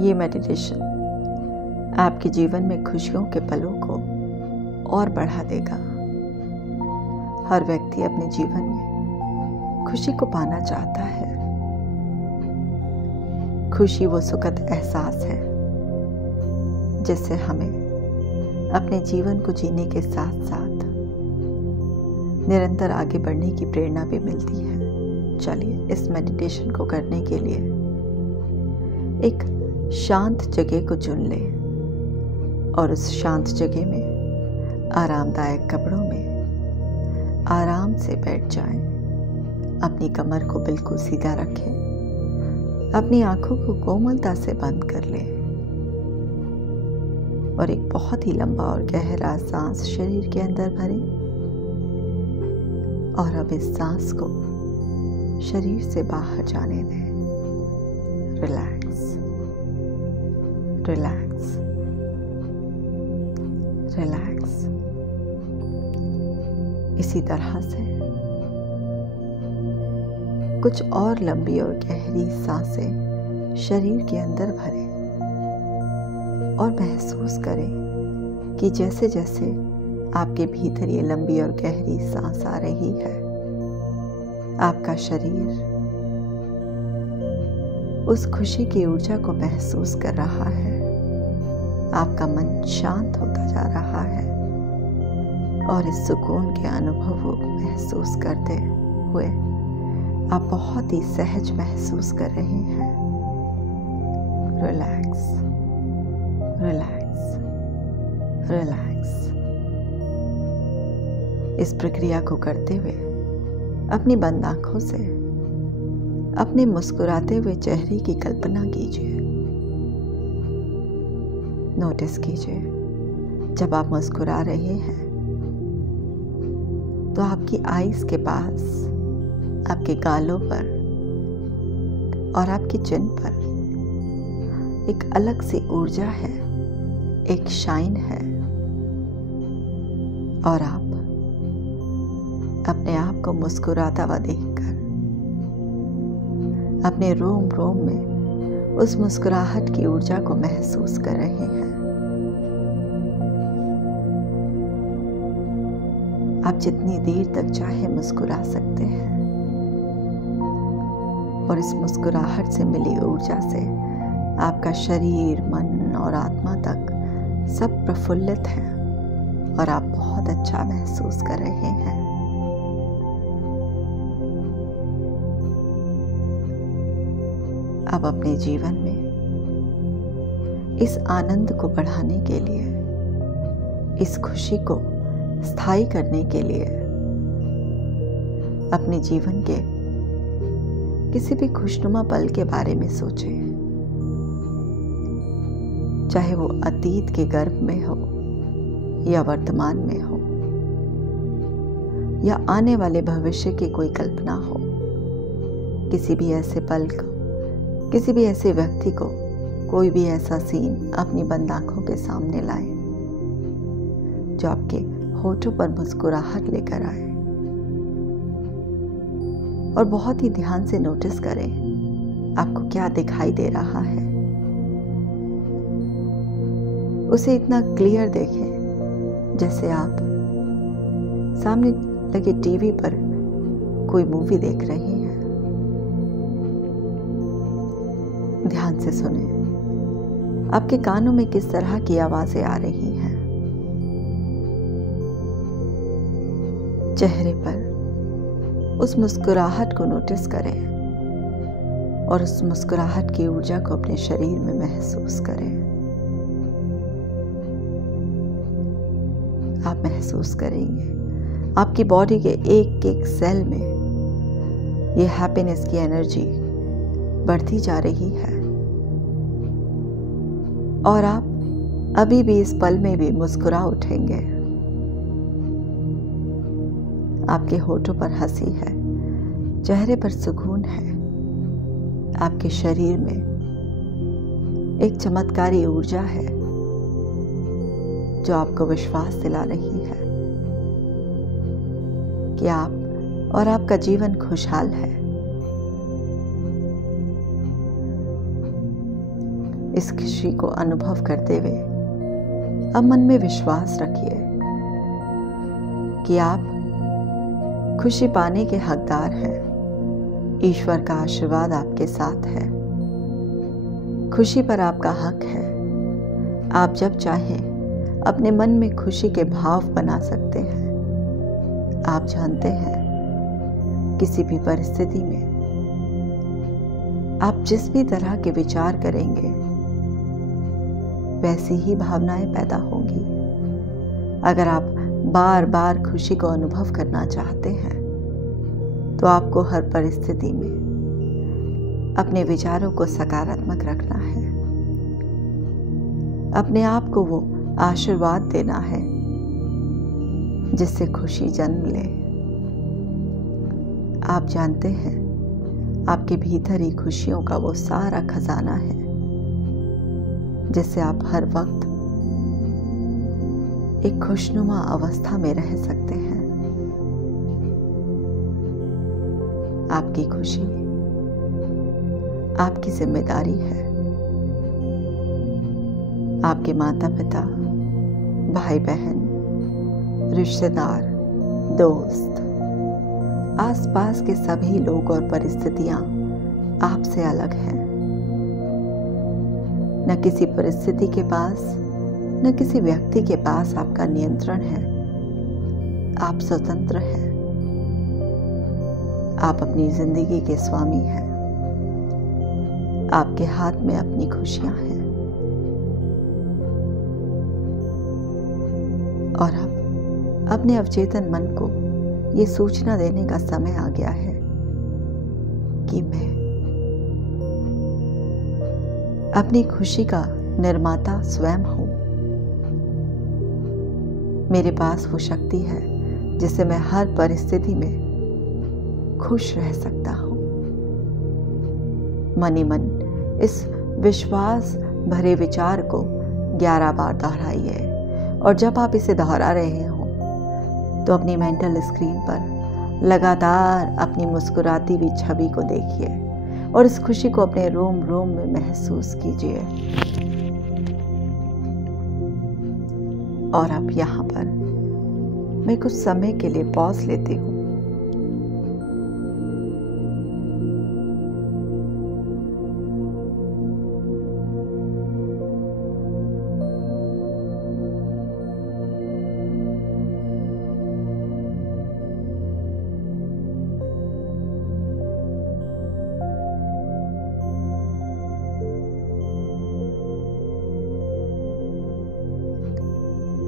ये मेडिटेशन आपके जीवन में खुशियों के पलों को और बढ़ा देगा। हर व्यक्ति अपने जीवन में खुशी को पाना चाहता है। खुशी वो सुखद एहसास है जिससे हमें अपने जीवन को जीने के साथ साथ निरंतर आगे बढ़ने की प्रेरणा भी मिलती है। चलिए इस मेडिटेशन को करने के लिए एक शांत जगह को चुन लें और उस शांत जगह में आरामदायक कपड़ों में आराम से बैठ जाएं। अपनी कमर को बिल्कुल सीधा रखें। अपनी आंखों को कोमलता से बंद कर लें और एक बहुत ही लंबा और गहरा सांस शरीर के अंदर भरें और अब इस सांस को शरीर से बाहर जाने दें। Relax, relax, relax. इसी तरह से कुछ और लंबी और गहरी सांसें शरीर के अंदर भरें और महसूस करें कि जैसे जैसे आपके भीतर ये लंबी और गहरी सांस आ रही है, आपका शरीर उस खुशी की ऊर्जा को महसूस कर रहा है। आपका मन शांत होता जा रहा है और इस सुकून के अनुभव को महसूस करते हुए आप बहुत ही सहज महसूस कर रहे हैं। Relax, relax, relax. इस प्रक्रिया को करते हुए अपनी बंद आंखों से अपने मुस्कुराते हुए चेहरे की कल्पना कीजिए। नोटिस कीजिए जब आप मुस्कुरा रहे हैं तो आपकी आईज के पास, आपके गालों पर और आपकी चिन पर एक अलग सी ऊर्जा है, एक शाइन है और आप अपने आप को मुस्कुराता हुआ देखकर अपने रोम रोम में उस मुस्कुराहट की ऊर्जा को महसूस कर रहे हैं। आप जितनी देर तक चाहे मुस्कुरा सकते हैं और इस मुस्कुराहट से मिली ऊर्जा से आपका शरीर, मन और आत्मा तक सब प्रफुल्लित है और आप बहुत अच्छा महसूस कर रहे हैं। अब अपने जीवन में इस आनंद को बढ़ाने के लिए, इस खुशी को स्थायी करने के लिए अपने जीवन के किसी भी खुशनुमा पल के बारे में सोचें। चाहे वो अतीत के गर्भ में हो या वर्तमान में हो या आने वाले भविष्य की कोई कल्पना हो, किसी भी ऐसे पल को, किसी भी ऐसे व्यक्ति को, कोई भी ऐसा सीन अपनी बंद आंखों के सामने लाएं जो आपके होठों पर मुस्कुराहट लेकर आए और बहुत ही ध्यान से नोटिस करें आपको क्या दिखाई दे रहा है। उसे इतना क्लियर देखें जैसे आप सामने लगे टीवी पर कोई मूवी देख रहे हैं। ध्यान से सुने आपके कानों में किस तरह की आवाजें आ रही हैं। चेहरे पर उस मुस्कुराहट को नोटिस करें और उस मुस्कुराहट की ऊर्जा को अपने शरीर में महसूस करें। आप महसूस करेंगे आपकी बॉडी के एक एक सेल में ये हैप्पीनेस की एनर्जी बढ़ती जा रही है और आप अभी भी इस पल में भी मुस्कुरा उठेंगे। आपके होठों पर हंसी है, चेहरे पर सुकून है, आपके शरीर में एक चमत्कारी ऊर्जा है जो आपको विश्वास दिला रही है कि आप और आपका जीवन खुशहाल है। इस खुशी को अनुभव करते हुए अब मन में विश्वास रखिए कि आप खुशी पाने के हकदार हैं। ईश्वर का आशीर्वाद आपके साथ है। खुशी पर आपका हक है। आप जब चाहें अपने मन में खुशी के भाव बना सकते हैं। आप जानते हैं किसी भी परिस्थिति में आप जिस भी तरह के विचार करेंगे वैसी ही भावनाएं पैदा होंगी। अगर आप बार बार खुशी को अनुभव करना चाहते हैं तो आपको हर परिस्थिति में अपने विचारों को सकारात्मक रखना है। अपने आप को वो आशीर्वाद देना है जिससे खुशी जन्म ले। आप जानते हैं आपके भीतर ही खुशियों का वो सारा खजाना है जिससे आप हर वक्त एक खुशनुमा अवस्था में रह सकते हैं। आपकी खुशी आपकी जिम्मेदारी है। आपके माता पिता, भाई बहन, रिश्तेदार, दोस्त, आसपास के सभी लोग और परिस्थितियां आपसे अलग हैं। न किसी परिस्थिति के पास न किसी व्यक्ति के पास आपका नियंत्रण है। आप स्वतंत्र हैं। आप अपनी जिंदगी के स्वामी हैं। आपके हाथ में अपनी खुशियां हैं। और अब अपने अवचेतन मन को ये सूचना देने का समय आ गया है कि मैं अपनी खुशी का निर्माता स्वयं हूं। मेरे पास वो शक्ति है जिससे मैं हर परिस्थिति में खुश रह सकता हूं। मन ही मन इस विश्वास भरे विचार को 11 बार दोहराइए। और जब आप इसे दोहरा रहे हो तो अपनी मेंटल स्क्रीन पर लगातार अपनी मुस्कुराती हुई छवि को देखिए और इस खुशी को अपने रोम रोम में महसूस कीजिए। और अब यहाँ पर मैं कुछ समय के लिए पॉज लेती हूँ।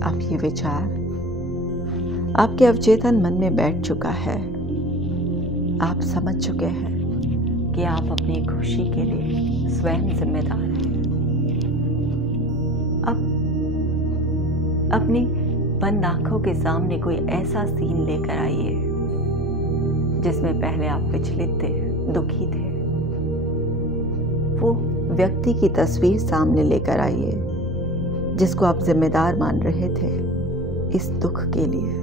अब ये विचार आपके अवचेतन मन में बैठ चुका है। आप समझ चुके हैं कि आप अपनी खुशी के लिए स्वयं जिम्मेदार हैं। अब अपनी बंद आंखों के सामने कोई ऐसा सीन लेकर आइए जिसमें पहले आप विचलित थे, दुखी थे। वो व्यक्ति की तस्वीर सामने लेकर आइए जिसको आप जिम्मेदार मान रहे थे इस दुख के लिए।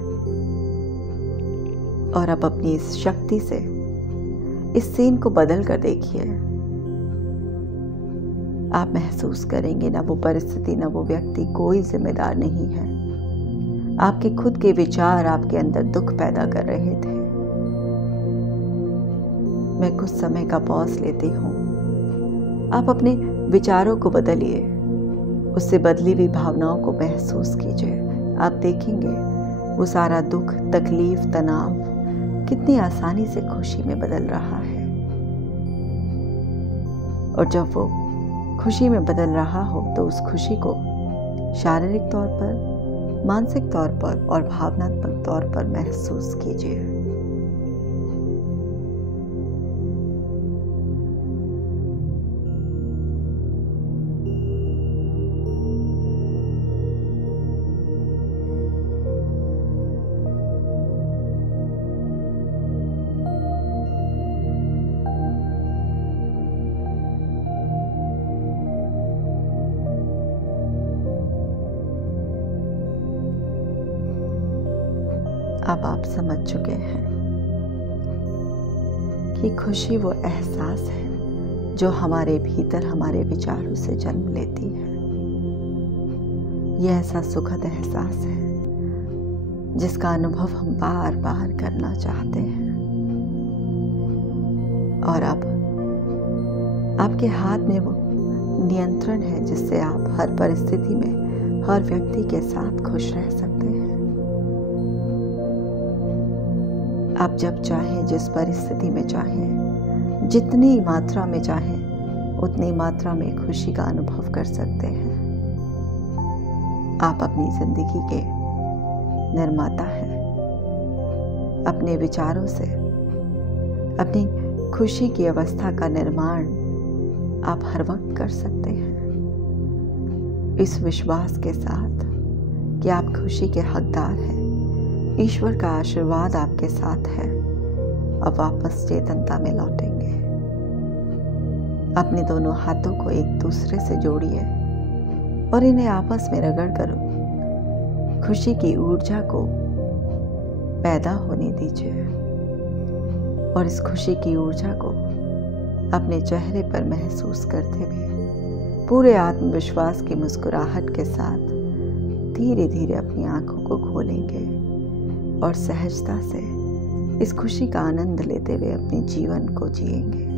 और अब अपनी इस शक्ति से इस सीन को बदल कर देखिए। आप महसूस करेंगे ना वो परिस्थिति ना वो व्यक्ति कोई जिम्मेदार नहीं है। आपके खुद के विचार आपके अंदर दुख पैदा कर रहे थे। मैं कुछ समय का पॉज लेती हूँ। आप अपने विचारों को बदलिए, उससे बदली हुई भावनाओं को महसूस कीजिए। आप देखेंगे वो सारा दुख, तकलीफ, तनाव कितनी आसानी से खुशी में बदल रहा है। और जब वो खुशी में बदल रहा हो तो उस खुशी को शारीरिक तौर पर, मानसिक तौर पर और भावनात्मक तौर पर महसूस कीजिए। अब आप समझ चुके हैं कि खुशी वो एहसास है जो हमारे भीतर हमारे विचारों से जन्म लेती है। यह ऐसा सुखद एहसास है जिसका अनुभव हम बार बार करना चाहते हैं। और अब आपके हाथ में वो नियंत्रण है जिससे आप हर परिस्थिति में हर व्यक्ति के साथ खुश रह सकते हैं। आप जब चाहें, जिस परिस्थिति में चाहें, जितनी मात्रा में चाहें, उतनी मात्रा में खुशी का अनुभव कर सकते हैं। आप अपनी जिंदगी के निर्माता हैं। अपने विचारों से अपनी खुशी की अवस्था का निर्माण आप हर वक्त कर सकते हैं, इस विश्वास के साथ कि आप खुशी के हकदार हैं। ईश्वर का आशीर्वाद आपके साथ है। अब वापस चेतनता में लौटेंगे। अपने दोनों हाथों को एक दूसरे से जोड़िए और इन्हें आपस में रगड़ कर खुशी की ऊर्जा को पैदा होने दीजिए। और इस खुशी की ऊर्जा को अपने चेहरे पर महसूस करते हुए पूरे आत्मविश्वास की मुस्कुराहट के साथ धीरे धीरे अपनी आंखों को खोलेंगे और सहजता से इस खुशी का आनंद लेते हुए अपने जीवन को जिएंगे।